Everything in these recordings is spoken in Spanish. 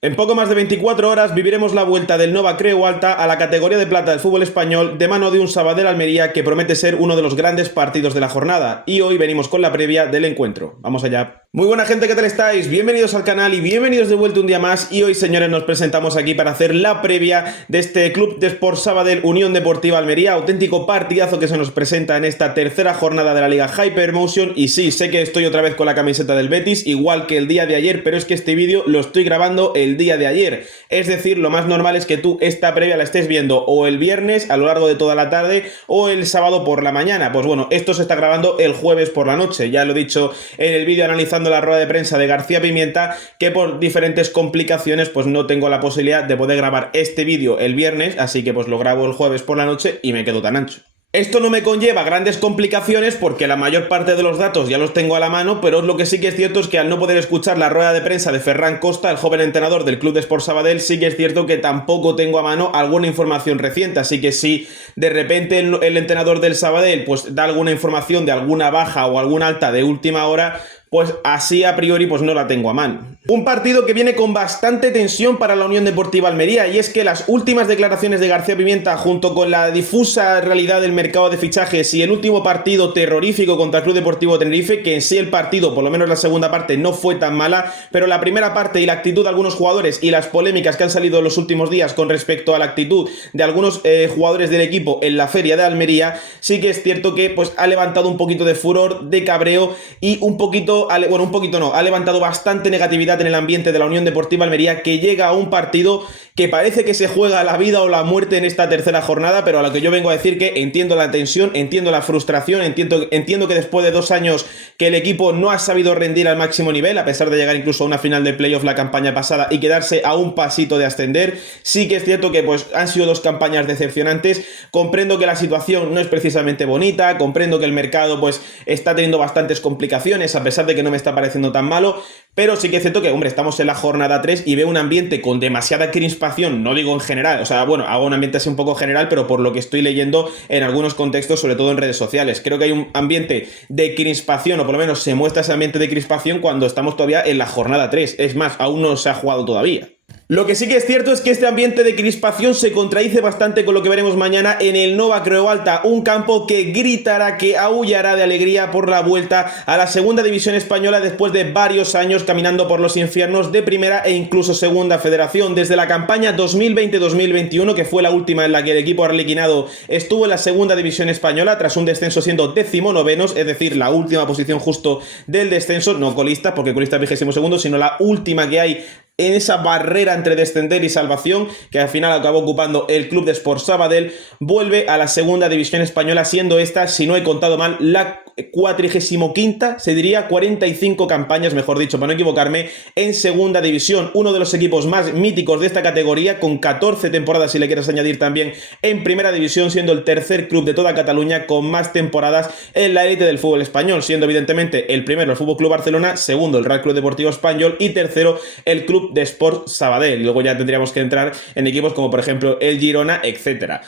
En poco más de 24 horas viviremos la vuelta del Nova Creu Alta a la categoría de plata del fútbol español de mano de un Sabadell Almería que promete ser uno de los grandes partidos de la jornada. Y hoy venimos con la previa del encuentro. Vamos allá. Muy buena gente, ¿qué tal estáis? Bienvenidos al canal y bienvenidos de vuelta un día más. Y hoy, señores, nos presentamos aquí para hacer la previa de este Club de Sport Sabadell Unión Deportiva Almería. Auténtico partidazo que se nos presenta en esta tercera jornada de la Liga Hypermotion. Y sí, sé que estoy otra vez con la camiseta del Betis, igual que el día de ayer, pero es que este vídeo lo estoy grabando el día de ayer. Es decir, lo más normal es que tú esta previa la estés viendo o el viernes a lo largo de toda la tarde o el sábado por la mañana. Pues bueno, esto se está grabando el jueves por la noche. Ya lo he dicho en el vídeo analizando la rueda de prensa de García Pimienta, que por diferentes complicaciones pues no tengo la posibilidad de poder grabar este vídeo el viernes, así que pues lo grabo el jueves por la noche y me quedo tan ancho. Esto no me conlleva grandes complicaciones porque la mayor parte de los datos ya los tengo a la mano, pero lo que sí que es cierto es que al no poder escuchar la rueda de prensa de Ferran Costa, el joven entrenador del Club de Sport Sabadell, sí que es cierto que tampoco tengo a mano alguna información reciente, así que si de repente el entrenador del Sabadell pues da alguna información de alguna baja o alguna alta de última hora, pues así a priori pues no la tengo a mano. Un partido que viene con bastante tensión para la Unión Deportiva Almería, y es que las últimas declaraciones de García Pimienta junto con la difusa realidad del mercado de fichajes y el último partido terrorífico contra el Club Deportivo Tenerife, que en sí el partido, por lo menos la segunda parte, no fue tan mala, pero la primera parte y la actitud de algunos jugadores y las polémicas que han salido en los últimos días con respecto a la actitud de algunos jugadores del equipo en la feria de Almería, sí que es cierto que pues ha levantado un poquito de furor, de cabreo y un poquito, bueno, un poquito no, ha levantado bastante negatividad en el ambiente de la Unión Deportiva Almería, que llega a un partido que parece que se juega la vida o la muerte en esta tercera jornada, pero a lo que yo vengo a decir que entiendo la tensión, entiendo la frustración, entiendo que después de 2 años que el equipo no ha sabido rendir al máximo nivel, a pesar de llegar incluso a una final de playoff la campaña pasada y quedarse a un pasito de ascender, sí que es cierto que pues han sido 2 campañas decepcionantes. Comprendo que la situación no es precisamente bonita, comprendo que el mercado pues está teniendo bastantes complicaciones, a pesar de que no me está pareciendo tan malo, pero sí que es cierto que, hombre, estamos en la jornada 3 y veo un ambiente con demasiada crispación, no digo en general, o sea, bueno, hago un ambiente así un poco general, pero por lo que estoy leyendo en algunos contextos, sobre todo en redes sociales. Creo que hay un ambiente de crispación, o por lo menos se muestra ese ambiente de crispación cuando estamos todavía en la jornada 3. Es más, aún no se ha jugado todavía. Lo que sí que es cierto es que este ambiente de crispación se contradice bastante con lo que veremos mañana en el Nova Creu Alta, un campo que gritará, que aullará de alegría por la vuelta a la segunda división española después de varios años caminando por los infiernos de primera e incluso segunda federación. Desde la campaña 2020-2021, que fue la última en la que el equipo arlequinado estuvo en la segunda división española tras un descenso siendo 19º, es decir, la última posición justo del descenso, no colista, porque colista es 22º, sino la última que hay en esa barrera entre descender y salvación, que al final acabó ocupando el Club de Sport Sabadell, vuelve a la segunda división española, siendo esta, si no he contado mal, la 45ª, se diría 45 campañas, mejor dicho, para no equivocarme, en segunda división. Uno de los equipos más míticos de esta categoría, con 14 temporadas, si le quieres añadir también, en primera división, siendo el tercer club de toda Cataluña con más temporadas en la élite del fútbol español, siendo evidentemente el primero el Fútbol Club Barcelona, segundo el Real Club Deportivo Español y tercero el Club de Sport Sabadell. Luego ya tendríamos que entrar en equipos como por ejemplo el Girona, etcétera.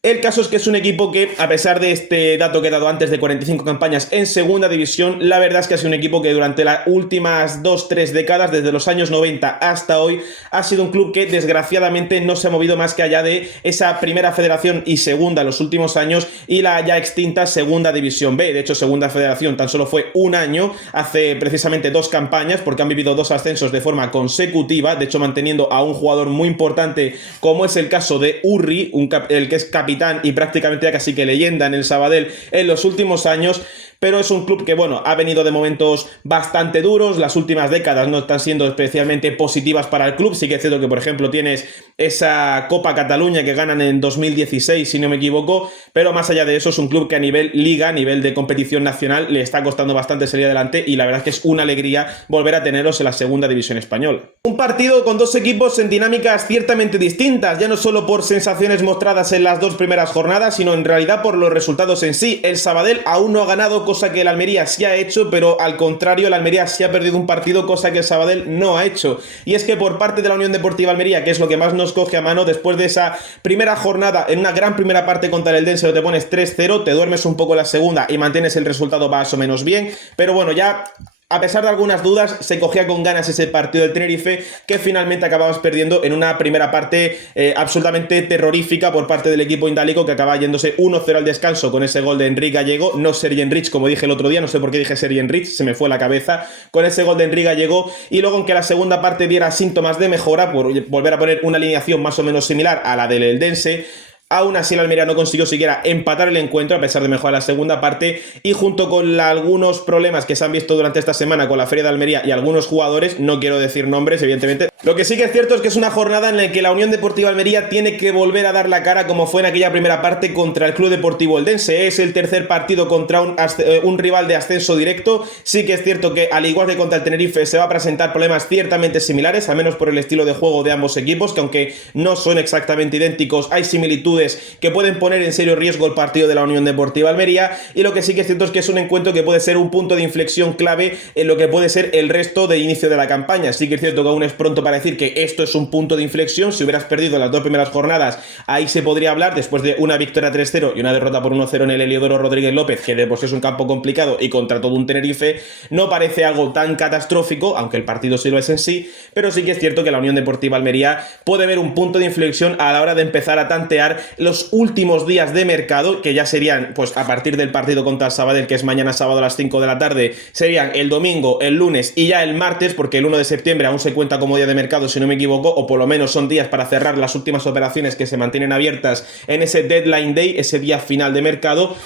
El caso es que es un equipo que, a pesar de este dato que he dado antes de 45 campañas en segunda división, la verdad es que ha sido un equipo que durante las últimas 2-3 décadas, desde los años 90 hasta hoy, ha sido un club que desgraciadamente no se ha movido más que allá de esa primera federación y segunda en los últimos años y la ya extinta segunda división B. De hecho, segunda federación tan solo fue un año, hace precisamente 2 campañas, porque han vivido 2 ascensos de forma consecutiva, de hecho manteniendo a un jugador muy importante como es el caso de Urri, el que es capitán y prácticamente ya casi que leyenda en el Sabadell en los últimos años. Pero es un club que, bueno, ha venido de momentos bastante duros, las últimas décadas no están siendo especialmente positivas para el club. Sí que es cierto que, por ejemplo, tienes esa Copa Cataluña que ganan en 2016, si no me equivoco, pero más allá de eso es un club que a nivel liga, a nivel de competición nacional, le está costando bastante salir adelante y la verdad es que es una alegría volver a tenerlos en la segunda división española. Un partido con 2 equipos en dinámicas ciertamente distintas, ya no solo por sensaciones mostradas en las 2 primeras jornadas, sino en realidad por los resultados en sí. El Sabadell aún no ha ganado, cosa que el Almería sí ha hecho, pero al contrario, el Almería sí ha perdido un partido, cosa que el Sabadell no ha hecho. Y es que por parte de la Unión Deportiva Almería, que es lo que más nos coge a mano, después de esa primera jornada, en una gran primera parte contra el Eldense, te pones 3-0, te duermes un poco en la segunda y mantienes el resultado más o menos bien, pero bueno, ya a pesar de algunas dudas, se cogía con ganas ese partido del Tenerife, que finalmente acababas perdiendo en una primera parte absolutamente terrorífica por parte del equipo indálico, que acaba yéndose 1-0 al descanso con ese gol de Enric Gallego, no Sergi Enrich, como dije el otro día, no sé por qué dije Sergi Enrich, se me fue la cabeza, con ese gol de Enric Gallego, y luego aunque la segunda parte diera síntomas de mejora, por volver a poner una alineación más o menos similar a la del Eldense, aún así el Almería no consiguió siquiera empatar el encuentro a pesar de mejorar la segunda parte, y junto con algunos problemas que se han visto durante esta semana con la Feria de Almería y algunos jugadores, no quiero decir nombres evidentemente, lo que sí que es cierto es que es una jornada en la que la Unión Deportiva Almería tiene que volver a dar la cara como fue en aquella primera parte contra el Club Deportivo Eldense. Es el tercer partido contra un rival de ascenso directo. Sí que es cierto que al igual que contra el Tenerife se va a presentar problemas ciertamente similares, al menos por el estilo de juego de ambos equipos, que aunque no son exactamente idénticos, hay similitudes que pueden poner en serio riesgo el partido de la Unión Deportiva Almería, y lo que sí que es cierto es que es un encuentro que puede ser un punto de inflexión clave en lo que puede ser el resto de inicio de la campaña. Sí que es cierto que aún es pronto para decir que esto es un punto de inflexión. Si hubieras perdido las dos primeras jornadas, ahí se podría hablar, después de una victoria 3-0 y una derrota por 1-0 en el Heliodoro Rodríguez López, que de por sí es un campo complicado, y contra todo un Tenerife, no parece algo tan catastrófico, aunque el partido sí lo es en sí, pero sí que es cierto que la Unión Deportiva Almería puede ver un punto de inflexión a la hora de empezar a tantear los últimos días de mercado, que ya serían, pues a partir del partido contra el Sabadell, que es mañana sábado a las 5 de la tarde, serían el domingo, el lunes y ya el martes, porque el 1 de septiembre aún se cuenta como día de mercado, si no me equivoco, o por lo menos son días para cerrar las últimas operaciones que se mantienen abiertas en ese deadline day, ese día final de mercado.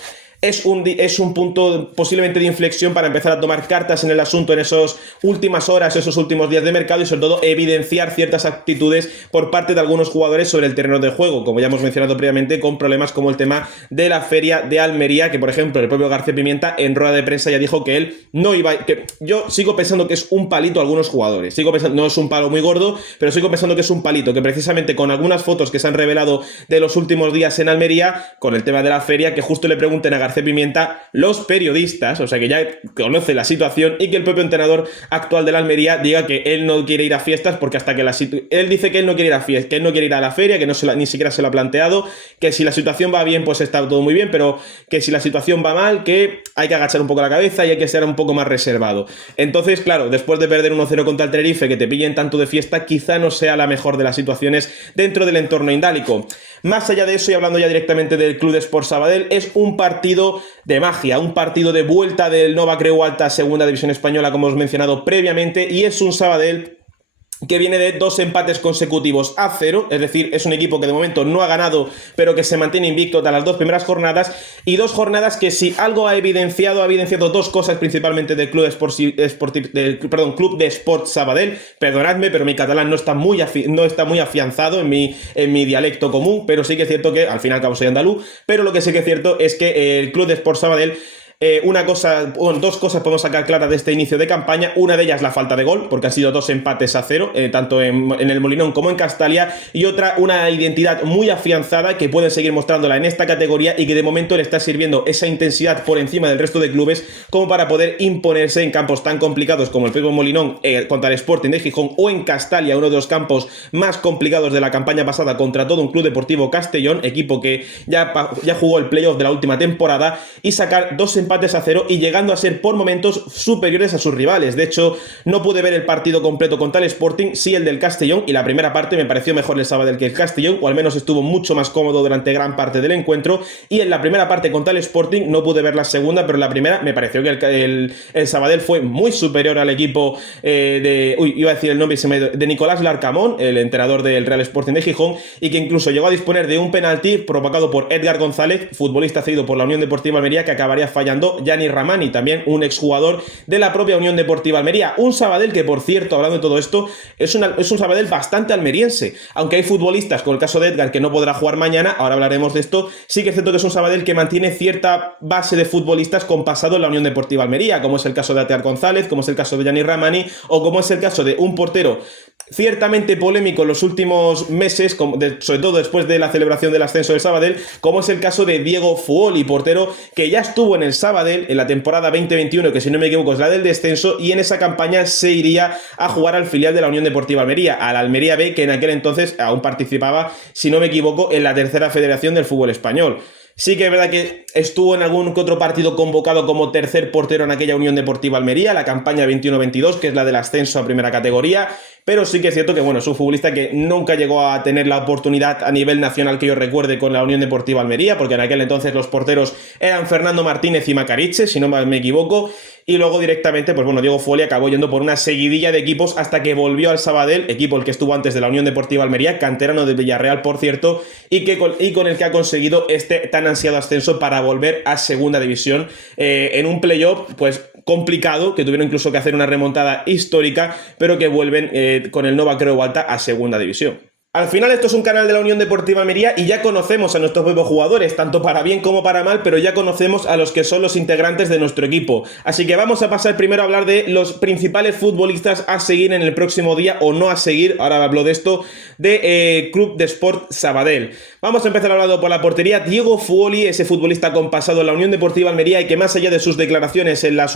Es un punto posiblemente de inflexión para empezar a tomar cartas en el asunto en esas últimas horas, esos últimos días de mercado, y sobre todo evidenciar ciertas actitudes por parte de algunos jugadores sobre el terreno de juego, como ya hemos mencionado previamente, con problemas como el tema de la Feria de Almería, que por ejemplo el propio García Pimienta en rueda de prensa ya dijo que él no iba, que yo sigo pensando que es un palito a algunos jugadores, sigo pensando, no es un palo muy gordo, pero sigo pensando que es un palito, que precisamente con algunas fotos que se han revelado de los últimos días en Almería, con el tema de la feria, que justo le pregunten a García Pimienta los periodistas, o sea que ya conoce la situación, y que el propio entrenador actual de la Almería diga que él no quiere ir a fiestas porque hasta que él dice que él no quiere ir a fiestas, que él no quiere ir a la feria, que no ni siquiera se lo ha planteado, que si la situación va bien pues está todo muy bien, pero que si la situación va mal, que hay que agachar un poco la cabeza y hay que ser un poco más reservado. Entonces, claro, después de perder 1-0 contra el Tenerife, que te pillen tanto de fiesta, quizá no sea la mejor de las situaciones dentro del entorno indálico. Más allá de eso, y hablando ya directamente del Club de Sport Sabadell, es un partido de magia, un partido de vuelta del Nova Creu Alta Segunda División Española, como os he mencionado previamente, y es un Sabadell que viene de 2 empates consecutivos a 0, es decir, es un equipo que de momento no ha ganado, pero que se mantiene invicto de las 2 primeras jornadas, y 2 jornadas que si algo ha evidenciado 2 cosas principalmente del Club Club de Sport Sabadell. Perdonadme, pero mi catalán no está muy afianzado en mi dialecto común, pero sí que es cierto que al fin y al cabo soy andaluz, pero lo que sí que es cierto es que el Club de Sport Sabadell, dos cosas podemos sacar claras de este inicio de campaña. Una de ellas, la falta de gol, porque han sido 2 empates a 0, tanto en el Molinón como en Castalia, y otra, una identidad muy afianzada que pueden seguir mostrándola en esta categoría, y que de momento le está sirviendo esa intensidad por encima del resto de clubes como para poder imponerse en campos tan complicados como el propio Molinón contra el Sporting de Gijón, o en Castalia, uno de los campos más complicados de la campaña pasada contra todo un Club Deportivo Castellón, equipo que ya jugó el playoff de la última temporada, y sacar 2 empates a 0 y llegando a ser por momentos superiores a sus rivales. De hecho, no pude ver el partido completo contra el Sporting, sí el del Castellón, y la primera parte me pareció mejor el Sabadell que el Castellón, o al menos estuvo mucho más cómodo durante gran parte del encuentro, y en la primera parte contra el Sporting no pude ver la segunda, pero en la primera me pareció que el Sabadell fue muy superior al equipo iba a decir el nombre de Nicolás Larcamón, el entrenador del Real Sporting de Gijón, y que incluso llegó a disponer de un penalti provocado por Edgar González, futbolista cedido por la Unión Deportiva Almería, que acabaría fallando Gianni Ramani, también un exjugador de la propia Unión Deportiva Almería. Un Sabadell que, por cierto, hablando de todo esto, es un Sabadell bastante almeriense, aunque hay futbolistas, como el caso de Edgar, que no podrá jugar mañana, ahora hablaremos de esto. Sí que es cierto que es un Sabadell que mantiene cierta base de futbolistas con pasado en la Unión Deportiva Almería, como es el caso de Edgar González, como es el caso de Gianni Ramani, o como es el caso de un portero ciertamente polémico en los últimos meses, sobre todo después de la celebración del ascenso del Sabadell, como es el caso de Diego Fuoli, portero que ya estuvo en el Sabadell en la temporada 2021, que si no me equivoco es la del descenso, y en esa campaña se iría a jugar al filial de la Unión Deportiva Almería, al Almería B, que en aquel entonces aún participaba, si no me equivoco, en la tercera federación del fútbol español. Sí que es verdad que estuvo en algún que otro partido convocado como tercer portero en aquella Unión Deportiva Almería, la campaña 21-22, que es la del ascenso a primera categoría, pero sí que es cierto que, bueno, es un futbolista que nunca llegó a tener la oportunidad a nivel nacional que yo recuerde con la Unión Deportiva Almería, porque en aquel entonces los porteros eran Fernando Martínez y Macariche, si no me equivoco, y luego directamente, pues bueno, Diego Foley acabó yendo por una seguidilla de equipos hasta que volvió al Sabadell, equipo el que estuvo antes de la Unión Deportiva Almería, canterano de Villarreal, por cierto, y con el que ha conseguido este tan ansiado ascenso para volver a segunda división en un playoff, pues complicado, que tuvieron incluso que hacer una remontada histórica, pero que vuelven con el Nova Creu Alta a segunda división. Al final esto es un canal de la Unión Deportiva Almería y ya conocemos a nuestros propios jugadores, tanto para bien como para mal, pero ya conocemos a los que son los integrantes de nuestro equipo. Así que vamos a pasar primero a hablar de los principales futbolistas a seguir en el próximo día o no a seguir, ahora hablo de esto, de Club de Sport Sabadell. Vamos a empezar hablando por la portería. Diego Foley, ese futbolista con pasado en la Unión Deportiva Almería y que más allá de sus declaraciones en la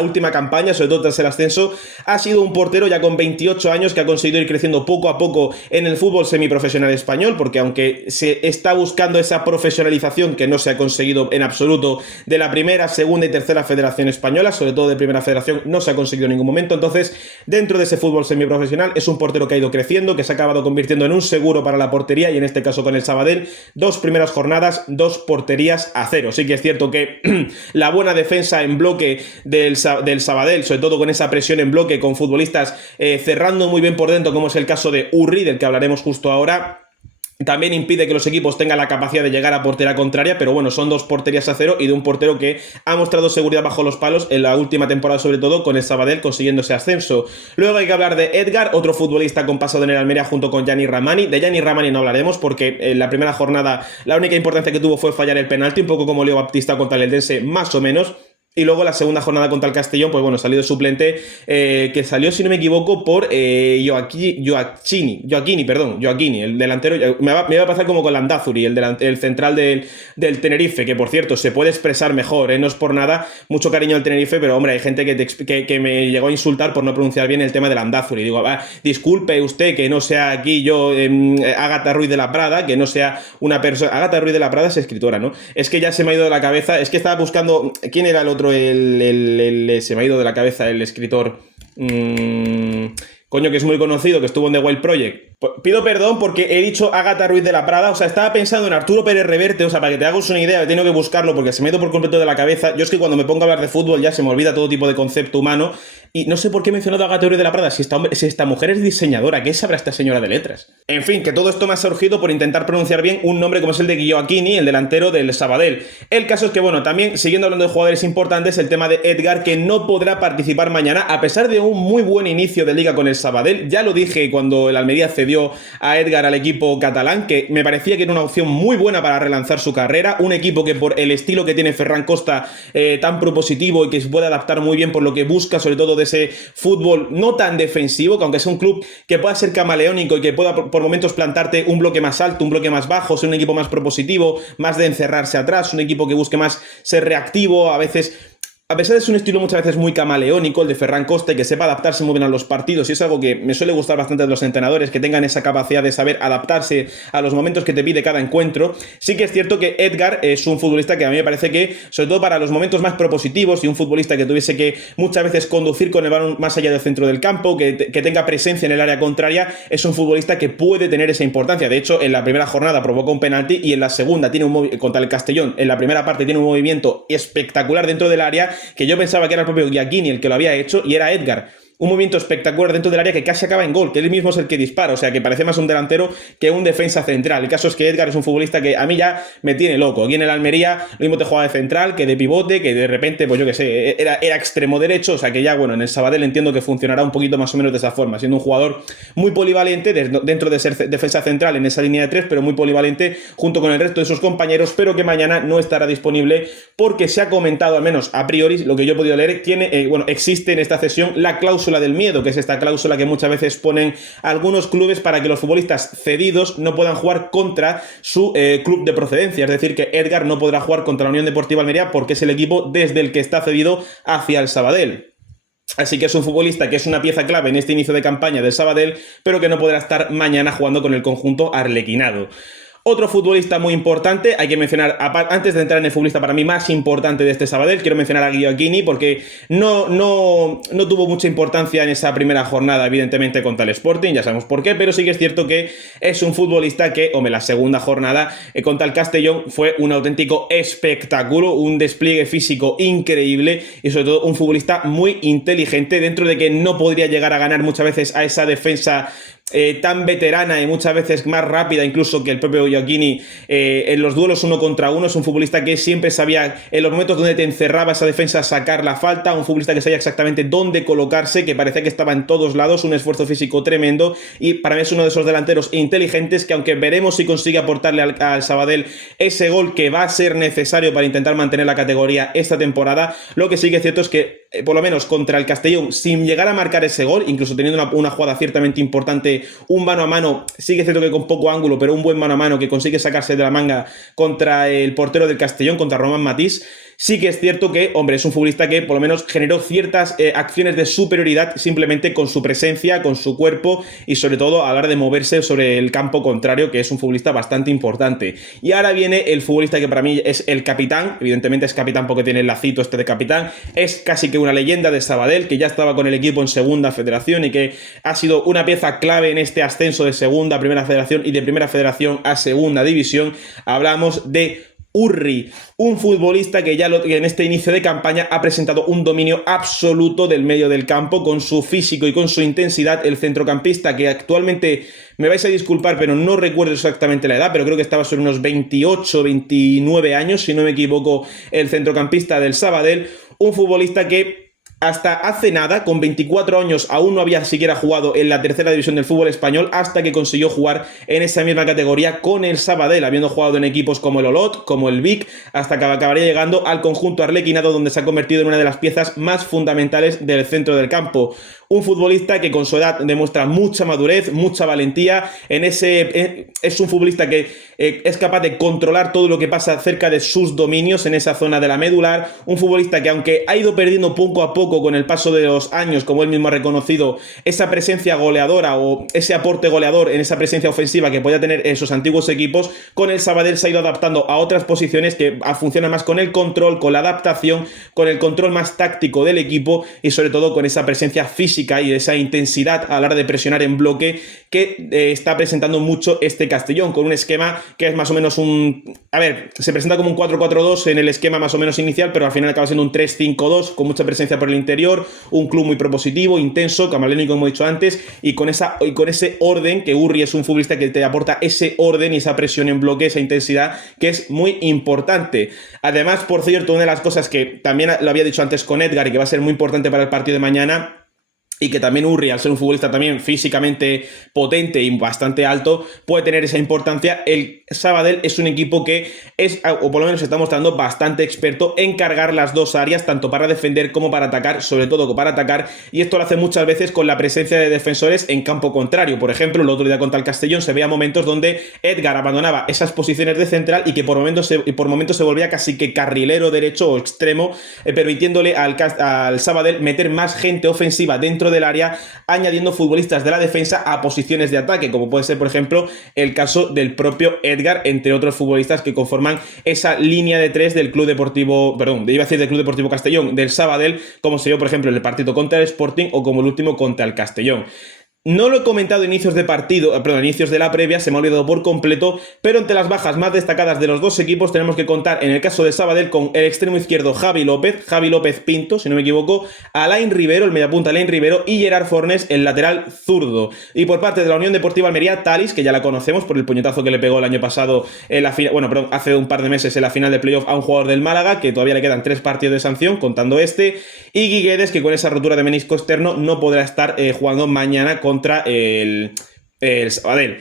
última campaña, sobre todo tras el ascenso, ha sido un portero ya con 28 años que ha conseguido ir creciendo poco a poco en el fútbol semiprofesional español, porque aunque se está buscando esa profesionalización que no se ha conseguido en absoluto de la primera, segunda y tercera federación española, sobre todo de primera federación, no se ha conseguido en ningún momento. Entonces, dentro de ese fútbol semiprofesional, es un portero que ha ido creciendo, que se ha acabado convirtiendo en un seguro para la portería, y en este caso con el Sabadell, 2 primeras jornadas, 2 porterías a 0. Sí que es cierto que la buena defensa en bloque del Sabadell, sobre todo con esa presión en bloque, con futbolistas cerrando muy bien por dentro, como es el caso de Urri, del que hablaremos justo ahora, también impide que los equipos tengan la capacidad de llegar a portería contraria, pero bueno, son 2 porterías a 0 y de un portero que ha mostrado seguridad bajo los palos en la última temporada, sobre todo con el Sabadell consiguiendo ese ascenso. Luego hay que hablar de Edgar, otro futbolista con pasado en el Almería junto con Gianni Ramani. De Gianni Ramani no hablaremos porque en la primera jornada la única importancia que tuvo fue fallar el penalti, un poco como Leo Baptista contra el Eldense, más o menos. Y luego la segunda jornada contra el Castellón, pues bueno, salió de suplente, que salió, si no me equivoco, por Gioacchini, el delantero. Me va a pasar como con Landázuri, el central del Tenerife, que por cierto se puede expresar mejor, no es por nada, mucho cariño al Tenerife, pero hombre, hay gente que me llegó a insultar por no pronunciar bien el tema de Landázuri. Digo, disculpe usted que no sea aquí yo Ágata Ruiz de la Prada, que no sea una persona. Ágata Ruiz de la Prada es escritora, ¿no? Es que ya se me ha ido de la cabeza, es que estaba buscando. ¿Quién era el otro? Se me ha ido de la cabeza el escritor. Coño, que es muy conocido, que estuvo en The Wild Project. Pido perdón porque he dicho Ágata Ruiz de la Prada, o sea, estaba pensando en Arturo Pérez Reverte, o sea, para que te hagas una idea, he tenido que buscarlo porque se me ha ido por completo de la cabeza. Yo es que cuando me pongo a hablar de fútbol ya se me olvida todo tipo de concepto humano, y no sé por qué he mencionado a Ágata Ruiz de la Prada, si esta mujer es diseñadora, ¿qué sabrá esta señora de letras? En fin, que todo esto me ha surgido por intentar pronunciar bien un nombre como es el de Gioacchini, el delantero del Sabadell. El caso es que, bueno, también, siguiendo hablando de jugadores importantes, el tema de Edgar, que no podrá participar mañana, a pesar de un muy buen inicio de liga con el Sabadell. Ya lo dije cuando el Almería cedió a Edgar al equipo catalán, que me parecía que era una opción muy buena para relanzar su carrera, un equipo que por el estilo que tiene Ferran Costa, tan propositivo y que se puede adaptar muy bien por lo que busca, sobre todo de ese fútbol no tan defensivo, que aunque sea un club que pueda ser camaleónico y que pueda por momentos plantarte un bloque más alto, un bloque más bajo, ser un equipo más propositivo, más de encerrarse atrás, un equipo que busque más ser reactivo, a veces. A pesar de ser un estilo muchas veces muy camaleónico, el de Ferran Costa, y que sepa adaptarse muy bien a los partidos, y es algo que me suele gustar bastante de los entrenadores, que tengan esa capacidad de saber adaptarse a los momentos que te pide cada encuentro, sí que es cierto que Edgar es un futbolista que a mí me parece que, sobre todo para los momentos más propositivos, y un futbolista que tuviese que muchas veces conducir con el balón más allá del centro del campo, que tenga presencia en el área contraria, es un futbolista que puede tener esa importancia. De hecho, en la primera jornada provocó un penalti, y en la segunda contra el Castellón, en la primera parte tiene un movimiento espectacular dentro del área, que yo pensaba que era el propio Gioacchini el que lo había hecho, y era Edgar. Un movimiento espectacular dentro del área que casi acaba en gol, que él mismo es el que dispara, o sea que parece más un delantero que un defensa central. El caso es que Edgar es un futbolista que a mí ya me tiene loco. Aquí en el Almería lo mismo te juega de central, que de pivote, que de repente, pues yo qué sé, era extremo derecho, o sea que ya, bueno, en el Sabadell entiendo que funcionará un poquito más o menos de esa forma, siendo un jugador muy polivalente dentro de ser defensa central en esa línea de 3, pero muy polivalente junto con el resto de sus compañeros, pero que mañana no estará disponible porque se ha comentado, al menos a priori, lo que yo he podido leer, existe en esta cesión la cláusula del miedo, que es esta cláusula que muchas veces ponen algunos clubes para que los futbolistas cedidos no puedan jugar contra su club de procedencia, es decir, que Edgar no podrá jugar contra la Unión Deportiva Almería porque es el equipo desde el que está cedido hacia el Sabadell. Así que es un futbolista que es una pieza clave en este inicio de campaña del Sabadell, pero que no podrá estar mañana jugando con el conjunto arlequinado. Otro futbolista muy importante, hay que mencionar, antes de entrar en el futbolista para mí más importante de este Sabadell, quiero mencionar a Gioacchini porque no tuvo mucha importancia en esa primera jornada, evidentemente, contra el Sporting, ya sabemos por qué, pero sí que es cierto que es un futbolista que, hombre, la segunda jornada contra el Castellón fue un auténtico espectáculo, un despliegue físico increíble y sobre todo un futbolista muy inteligente, dentro de que no podría llegar a ganar muchas veces a esa defensa tan veterana y muchas veces más rápida incluso que el propio Gioacchini en los duelos uno contra uno. Es un futbolista que siempre sabía en los momentos donde te encerraba esa defensa sacar la falta, un futbolista que sabía exactamente dónde colocarse, que parecía que estaba en todos lados, un esfuerzo físico tremendo y para mí es uno de esos delanteros inteligentes que, aunque veremos si consigue aportarle al Sabadell ese gol que va a ser necesario para intentar mantener la categoría esta temporada, lo que sí que es cierto es que por lo menos contra el Castellón, sin llegar a marcar ese gol, incluso teniendo una jugada ciertamente importante, un mano a mano, sí que es cierto que con poco ángulo, pero un buen mano a mano que consigue sacarse de la manga contra el portero del Castellón, contra Román Matís. Sí que es cierto que, hombre, es un futbolista que por lo menos generó ciertas acciones de superioridad simplemente con su presencia, con su cuerpo y sobre todo a la hora de moverse sobre el campo contrario, que es un futbolista bastante importante. Y ahora viene el futbolista que para mí es el capitán, evidentemente es capitán porque tiene el lacito este de capitán, es casi que una leyenda de Sabadell, que ya estaba con el equipo en segunda federación y que ha sido una pieza clave en este ascenso de segunda a primera federación y de primera federación a segunda división. Hablamos de Urri, un futbolista que en este inicio de campaña ha presentado un dominio absoluto del medio del campo con su físico y con su intensidad. El centrocampista, que actualmente, me vais a disculpar, pero no recuerdo exactamente la edad, pero creo que estaba sobre unos 28, 29 años, si no me equivoco, el centrocampista del Sabadell, un futbolista que hasta hace nada, con 24 años, aún no había siquiera jugado en la tercera división del fútbol español, hasta que consiguió jugar en esa misma categoría con el Sabadell, habiendo jugado en equipos como el Olot, como el Vic, hasta que acabaría llegando al conjunto arlequinado, donde se ha convertido en una de las piezas más fundamentales del centro del campo. Un futbolista que con su edad demuestra mucha madurez, mucha valentía. Es un futbolista que es capaz de controlar todo lo que pasa cerca de sus dominios en esa zona de la medular. Un futbolista que, aunque ha ido perdiendo poco a poco con el paso de los años, como él mismo ha reconocido, esa presencia goleadora o ese aporte goleador en esa presencia ofensiva que podía tener en sus antiguos equipos, con el Sabadell se ha ido adaptando a otras posiciones que funcionan más con el control, con la adaptación, con el control más táctico del equipo y sobre todo con esa presencia física y esa intensidad a la hora de presionar en bloque que está presentando mucho este Castellón, con un esquema que es más o menos se presenta como un 4-4-2 en el esquema más o menos inicial, pero al final acaba siendo un 3-5-2 con mucha presencia por el interior, un club muy propositivo, intenso, camaleónico, como he dicho antes, y con ese orden, que Urri es un futbolista que te aporta ese orden y esa presión en bloque, esa intensidad, que es muy importante. Además, por cierto, una de las cosas que también lo había dicho antes con Edgar y que va a ser muy importante para el partido de mañana, y que también Urri, al ser un futbolista también físicamente potente y bastante alto, puede tener esa importancia. El Sabadell es un equipo que es, o por lo menos se está mostrando bastante experto en cargar las dos áreas, tanto para defender como para atacar, sobre todo para atacar, y esto lo hace muchas veces con la presencia de defensores en campo contrario. Por ejemplo, el otro día contra el Castellón se veía momentos donde Edgar abandonaba esas posiciones de central y que por momentos se volvía casi que carrilero derecho o extremo, permitiéndole al Sabadell meter más gente ofensiva dentro del área, añadiendo futbolistas de la defensa a posiciones de ataque, como puede ser, por ejemplo, el caso del propio Edgar, entre otros futbolistas que conforman esa línea de tres del Club Deportivo, del Club Deportivo Castellón, del Sabadell, como se vio, por ejemplo, en el partido contra el Sporting o como el último contra el Castellón. No lo he comentado inicios de la previa, se me ha olvidado por completo, pero entre las bajas más destacadas de los dos equipos tenemos que contar, en el caso de Sabadell, con el extremo izquierdo Javi López Pinto, si no me equivoco, Alain Rivero, el mediapunta Alain Rivero, y Gerard Fornes, el lateral zurdo. Y por parte de la Unión Deportiva Almería, Talis, que ya la conocemos por el puñetazo que le pegó el año pasado hace un par de meses en la final de playoff a un jugador del Málaga, que todavía le quedan 3 partidos de sanción, contando este, y Guiguedes, que con esa rotura de menisco externo no podrá estar jugando mañana contra el Sabadell.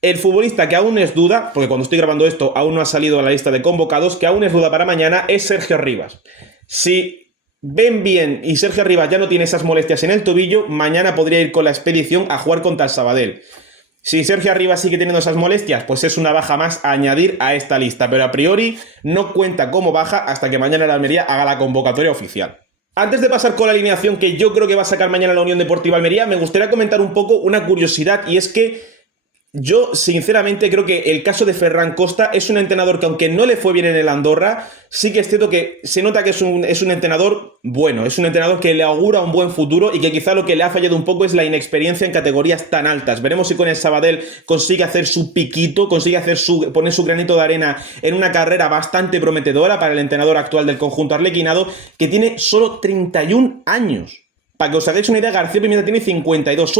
El futbolista que aún es duda, porque cuando estoy grabando esto aún no ha salido a la lista de convocados, que aún es duda para mañana, es Sergio Rivas. Si ven bien y Sergio Rivas ya no tiene esas molestias en el tobillo, mañana podría ir con la expedición a jugar contra el Sabadell. Si Sergio Rivas sigue teniendo esas molestias, pues es una baja más a añadir a esta lista, pero a priori no cuenta como baja hasta que mañana la Almería haga la convocatoria oficial. Antes de pasar con la alineación que yo creo que va a sacar mañana la Unión Deportiva Almería, me gustaría comentar un poco una curiosidad, y es que Yo, sinceramente, creo que el caso de Ferran Costa es un entrenador que, aunque no le fue bien en el Andorra, sí que es cierto que se nota que es un entrenador bueno, es un entrenador que le augura un buen futuro y que quizá lo que le ha fallado un poco es la inexperiencia en categorías tan altas. Veremos si con el Sabadell consigue hacer su piquito, consigue poner su granito de arena en una carrera bastante prometedora para el entrenador actual del conjunto arlequinado, que tiene solo 31 años. Para que os hagáis una idea, García Pimienta tiene 52,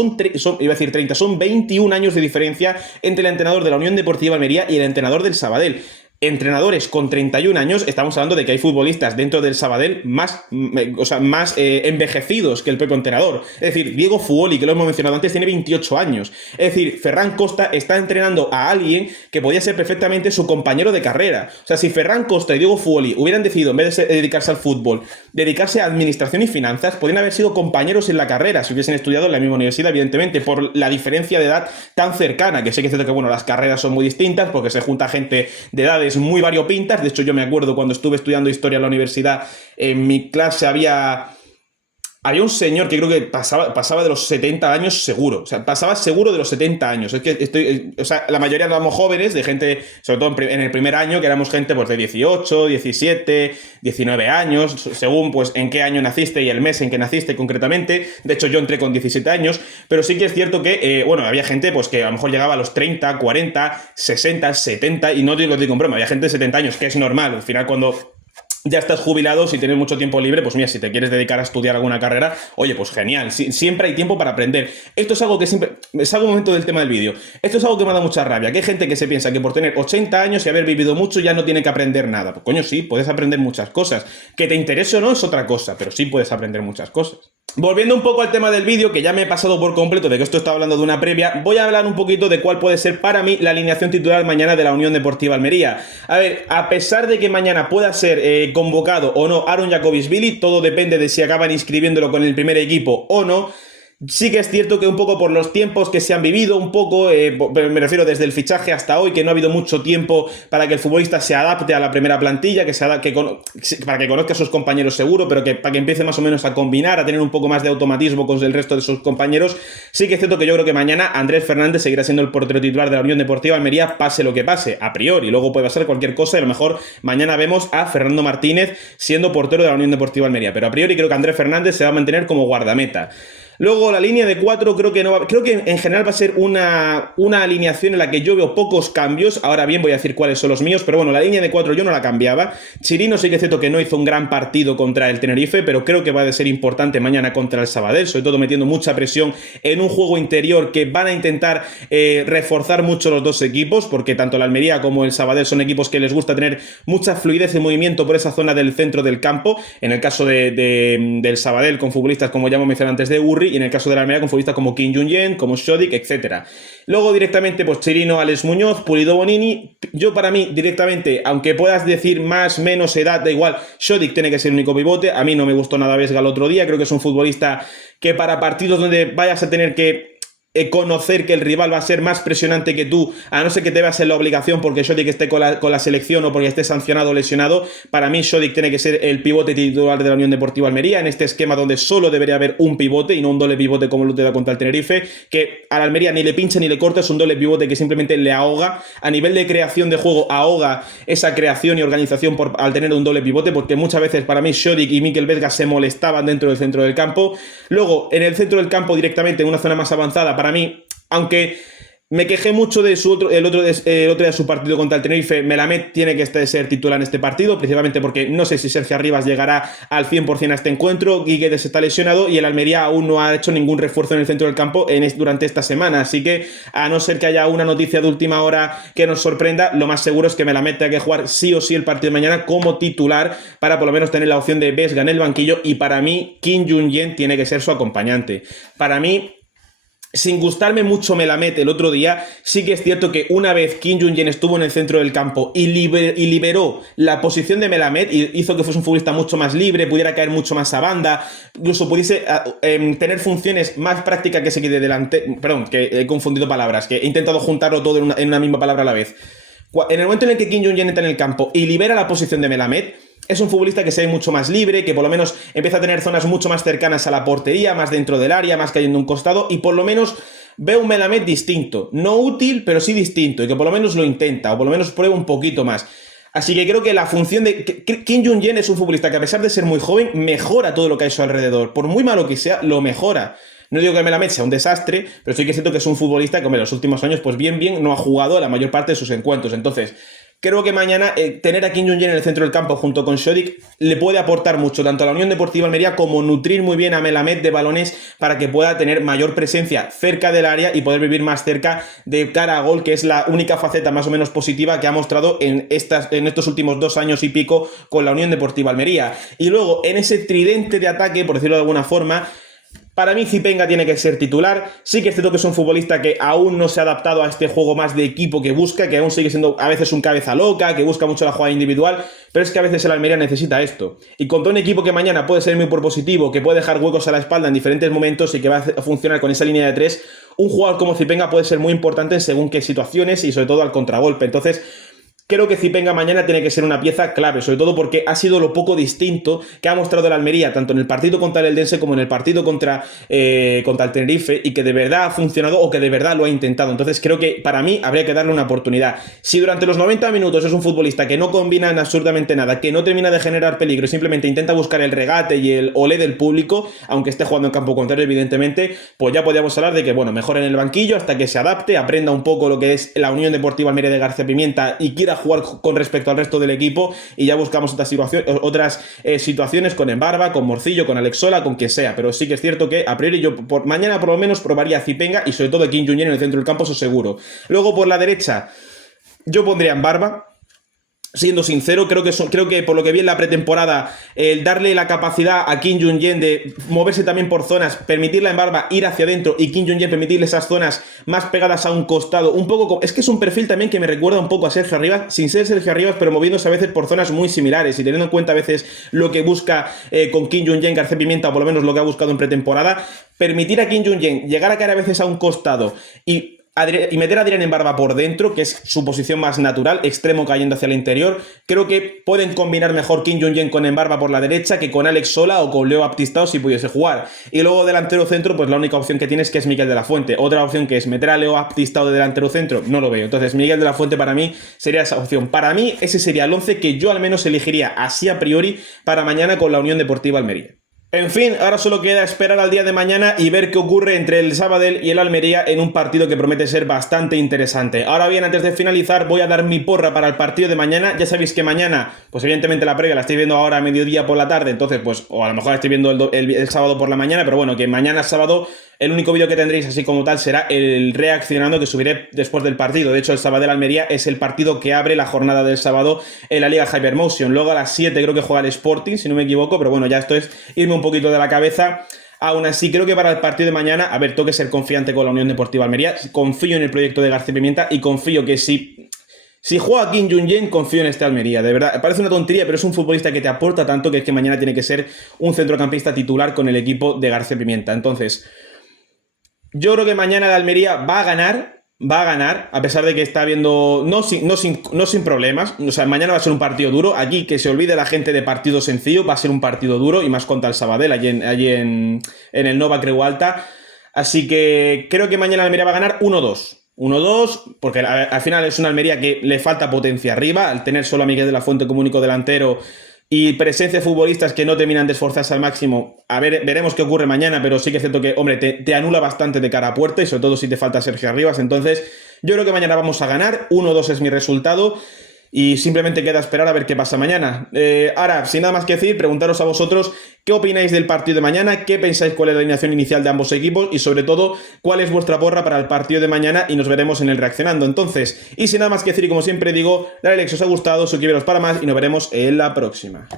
iba a decir 30, son 21 años de diferencia entre el entrenador de la Unión Deportiva Almería y el entrenador del Sabadell. Entrenadores con 31 años, estamos hablando de que hay futbolistas dentro del Sabadell más envejecidos que el propio entrenador. Es decir, Diego Fuoli, que lo hemos mencionado antes, tiene 28 años. Es decir, Ferran Costa está entrenando a alguien que podía ser perfectamente su compañero de carrera. O sea, si Ferran Costa y Diego Fuoli hubieran decidido, en vez de dedicarse al fútbol, dedicarse a administración y finanzas, podrían haber sido compañeros en la carrera, si hubiesen estudiado en la misma universidad, evidentemente, por la diferencia de edad tan cercana, que sé que es cierto que, bueno, las carreras son muy distintas, porque se junta gente de edades muy variopintas. De hecho, yo me acuerdo cuando estuve estudiando historia en la universidad, en mi clase había un señor que creo que pasaba de los 70 años seguro. O sea, pasaba seguro de los 70 años. Es que la mayoría éramos jóvenes, de gente, sobre todo en el primer año, que éramos gente pues de 18, 17, 19 años, según pues en qué año naciste y el mes en que naciste concretamente. De hecho, yo entré con 17 años, pero sí que es cierto que, había gente pues que a lo mejor llegaba a los 30, 40, 60, 70, y no lo digo en broma, había gente de 70 años, que es normal. Al final, cuando ya estás jubilado, si tienes mucho tiempo libre, pues mira, si te quieres dedicar a estudiar alguna carrera, oye, pues genial, siempre hay tiempo para aprender. Esto es algo que siempre, es algo un momento del tema del vídeo, esto es algo que me da mucha rabia, que hay gente que se piensa que por tener 80 años y haber vivido mucho ya no tiene que aprender nada. Pues coño, sí, puedes aprender muchas cosas, que te interese o no es otra cosa, pero sí puedes aprender muchas cosas. Volviendo un poco al tema del vídeo, que ya me he pasado por completo de que esto está hablando de una previa, voy a hablar un poquito de cuál puede ser para mí la alineación titular mañana de la Unión Deportiva Almería. A ver, a pesar de que mañana pueda ser convocado o no Aaron Jacobisvili, todo depende de si acaban inscribiéndolo con el primer equipo o no. Sí que es cierto que un poco por los tiempos que se han vivido, un poco, me refiero desde el fichaje hasta hoy, que no ha habido mucho tiempo para que el futbolista se adapte a la primera plantilla, para que conozca a sus compañeros seguro, pero que para que empiece más o menos a combinar, a tener un poco más de automatismo con el resto de sus compañeros. Sí que es cierto que yo creo que mañana Andrés Fernández seguirá siendo el portero titular de la Unión Deportiva Almería, pase lo que pase, a priori. Luego puede pasar cualquier cosa y a lo mejor mañana vemos a Fernando Martínez siendo portero de la Unión Deportiva Almería, pero a priori creo que Andrés Fernández se va a mantener como guardameta. Luego la línea de 4 creo que en general va a ser una alineación en la que yo veo pocos cambios. Ahora bien, voy a decir cuáles son los míos, pero bueno, la línea de 4 yo no la cambiaba. Chirino sí que es cierto que no hizo un gran partido contra el Tenerife, pero creo que va a ser importante mañana contra el Sabadell, sobre todo metiendo mucha presión en un juego interior que van a intentar reforzar mucho los dos equipos, porque tanto la Almería como el Sabadell son equipos que les gusta tener mucha fluidez y movimiento por esa zona del centro del campo. En el caso del Sabadell, con futbolistas como ya hemos mencionado antes de Urri, y en el caso de la Almería con futbolistas como Kim Jung-yen, como Shodik, etc. Luego directamente pues Chirino, Alex Muñoz, Pulido, Bonini. Yo para mí directamente, aunque puedas decir más, menos edad, da igual, Shodik tiene que ser el único pivote. A mí no me gustó nada Vesga el otro día, creo que es un futbolista que para partidos donde vayas a tener que conocer que el rival va a ser más presionante que tú, a no ser que te veas en la obligación porque Shodik esté con la selección o porque esté sancionado o lesionado. Para mí Shodik tiene que ser el pivote titular de la Unión Deportiva Almería en este esquema donde solo debería haber un pivote y no un doble pivote como lo te da contra el Tenerife, que a la Almería ni le pincha ni le corta, es un doble pivote que simplemente le ahoga a nivel de creación de juego, ahoga esa creación y organización al tener un doble pivote, porque muchas veces para mí Shodik y Mikel Vesga se molestaban dentro del centro del campo. Luego en el centro del campo directamente en una zona más avanzada, para mí, aunque me quejé mucho de el otro día su partido contra el Tenerife, Melamed tiene que ser titular en este partido, principalmente porque no sé si Sergio Arribas llegará al 100% a este encuentro, Guiguedes está lesionado y el Almería aún no ha hecho ningún refuerzo en el centro del campo durante esta semana, así que a no ser que haya una noticia de última hora que nos sorprenda, lo más seguro es que Melamed tenga que jugar sí o sí el partido de mañana como titular para por lo menos tener la opción de Vesga en el banquillo, y para mí Kim Jung-yen tiene que ser su acompañante. Para mí, sin gustarme mucho Melamed el otro día, sí que es cierto que una vez Kim Jung-yen estuvo en el centro del campo y liberó la posición de Melamed y hizo que fuese un futbolista mucho más libre, pudiera caer mucho más a banda, incluso pudiese tener funciones más prácticas que seguir de delante. Perdón, que he confundido palabras, que he intentado juntarlo todo en una misma palabra a la vez. En el momento en el que Kim Jung-yen entra en el campo y libera la posición de Melamed, es un futbolista que se ve mucho más libre, que por lo menos empieza a tener zonas mucho más cercanas a la portería, más dentro del área, más cayendo un costado, y por lo menos veo un Melamed distinto, no útil, pero sí distinto, y que por lo menos lo intenta, o por lo menos prueba un poquito más. Así que creo que la función de... Kim Jong-un es un futbolista que a pesar de ser muy joven, mejora todo lo que hay a su alrededor. Por muy malo que sea, lo mejora. No digo que Melamed sea un desastre, pero sí que siento que es un futbolista que, hombre, en los últimos años, pues bien, no ha jugado la mayor parte de sus encuentros. Entonces, creo que mañana tener a Kim Jong-un en el centro del campo junto con Shodik le puede aportar mucho, tanto a la Unión Deportiva Almería como nutrir muy bien a Melamed de balones para que pueda tener mayor presencia cerca del área y poder vivir más cerca de cara a gol, que es la única faceta más o menos positiva que ha mostrado en estos últimos 2 años y pico con la Unión Deportiva Almería. Y luego, en ese tridente de ataque, por decirlo de alguna forma, para mí Zipenga tiene que ser titular. Sí que es cierto que es un futbolista que aún no se ha adaptado a este juego más de equipo que busca, que aún sigue siendo a veces un cabeza loca, que busca mucho la jugada individual, pero es que a veces el Almería necesita esto. Y contra un equipo que mañana puede ser muy propositivo, que puede dejar huecos a la espalda en diferentes momentos y que va a funcionar con esa línea de 3, un jugador como Zipenga puede ser muy importante en según qué situaciones y sobre todo al contragolpe. Entonces, creo que Zipenga mañana tiene que ser una pieza clave, sobre todo porque ha sido lo poco distinto que ha mostrado el Almería, tanto en el partido contra el Eldense como en el partido contra el Tenerife, y que de verdad ha funcionado o que de verdad lo ha intentado. Entonces creo que para mí habría que darle una oportunidad. Si durante los 90 minutos es un futbolista que no combina en absolutamente nada, que no termina de generar peligro y simplemente intenta buscar el regate y el olé del público, aunque esté jugando en campo contrario evidentemente, pues ya podríamos hablar de que, bueno, mejor en el banquillo hasta que se adapte, aprenda un poco lo que es la Unión Deportiva Almería de García Pimienta y quiera jugar con respecto al resto del equipo, y ya buscamos otras situaciones con Embarba, con Morcillo, con Alex Sola, con quien sea. Pero sí que es cierto que a priori yo mañana por lo menos probaría a Zipenga y sobre todo a Kim Jong-un en el centro del campo, eso seguro. Luego por la derecha yo pondría a Embarba. Siendo sincero, creo que por lo que vi en la pretemporada, el darle la capacidad a Kim Jong-un de moverse también por zonas, permitirle a Embarba ir hacia adentro y Kim Jong-un permitirle esas zonas más pegadas a un costado, un poco... Es que es un perfil también que me recuerda un poco a Sergio Arribas, sin ser Sergio Arribas, pero moviéndose a veces por zonas muy similares y teniendo en cuenta a veces lo que busca con Kim Jong-un, García Pimienta, o por lo menos lo que ha buscado en pretemporada, permitir a Kim Jong-un llegar a caer a veces a un costado y meter a Adrián Embarba por dentro, que es su posición más natural, extremo cayendo hacia el interior. Creo que pueden combinar mejor Kim Jong-un con Embarba por la derecha que con Alex Sola o con Leo Baptistao si pudiese jugar. Y luego delantero centro, pues la única opción que tienes que es Miguel de la Fuente. Otra opción que es meter a Leo Baptistao de delantero centro, no lo veo. Entonces Miguel de la Fuente para mí sería esa opción. Para mí ese sería el 11 que yo al menos elegiría así a priori para mañana con la Unión Deportiva Almería. En fin, ahora solo queda esperar al día de mañana y ver qué ocurre entre el Sabadell y el Almería en un partido que promete ser bastante interesante. Ahora bien, antes de finalizar, voy a dar mi porra para el partido de mañana. Ya sabéis que mañana, pues evidentemente la previa la estoy viendo ahora a mediodía por la tarde, entonces pues, o a lo mejor la estoy viendo el sábado por la mañana, pero bueno, que mañana sábado el único vídeo que tendréis así como tal será el reaccionando que subiré después del partido. De hecho, el Sabadell-Almería es el partido que abre la jornada del sábado en la Liga Hypermotion. Luego a las 7 creo que juega el Sporting, si no me equivoco, pero bueno, ya esto es irme un poquito de la cabeza. Aún así, creo que para el partido de mañana, a ver, tengo que ser confiante con la Unión Deportiva Almería. Confío en el proyecto de García Pimienta y confío que si juega Kim Jong-un, confío en este Almería. De verdad, parece una tontería, pero es un futbolista que te aporta tanto que es que mañana tiene que ser un centrocampista titular con el equipo de García Pimienta. Entonces, yo creo que mañana el Almería va a ganar, a pesar de que está viendo, no sin problemas. O sea, mañana va a ser un partido duro. Aquí, que se olvide la gente de partido sencillo, va a ser un partido duro, y más contra el Sabadell, allí en el Nova Creu Alta. Así que creo que mañana el Almería va a ganar 1-2. 1-2, porque al final es una Almería que le falta potencia arriba, al tener solo a Miguel de la Fuente como único delantero y presencia de futbolistas que no terminan de esforzarse al máximo. A ver, veremos qué ocurre mañana, pero sí que es cierto que, hombre, te anula bastante de cara a puerta, y sobre todo si te falta Sergio Arribas. Entonces, yo creo que mañana vamos a ganar, 1-2 es mi resultado, y simplemente queda esperar a ver qué pasa mañana. Ahora, sin nada más que decir, preguntaros a vosotros qué opináis del partido de mañana, qué pensáis, cuál es la alineación inicial de ambos equipos y sobre todo cuál es vuestra porra para el partido de mañana, y nos veremos en el reaccionando. Entonces, y sin nada más que decir, y como siempre digo, dale like si os ha gustado, suscribiros para más y nos veremos en la próxima.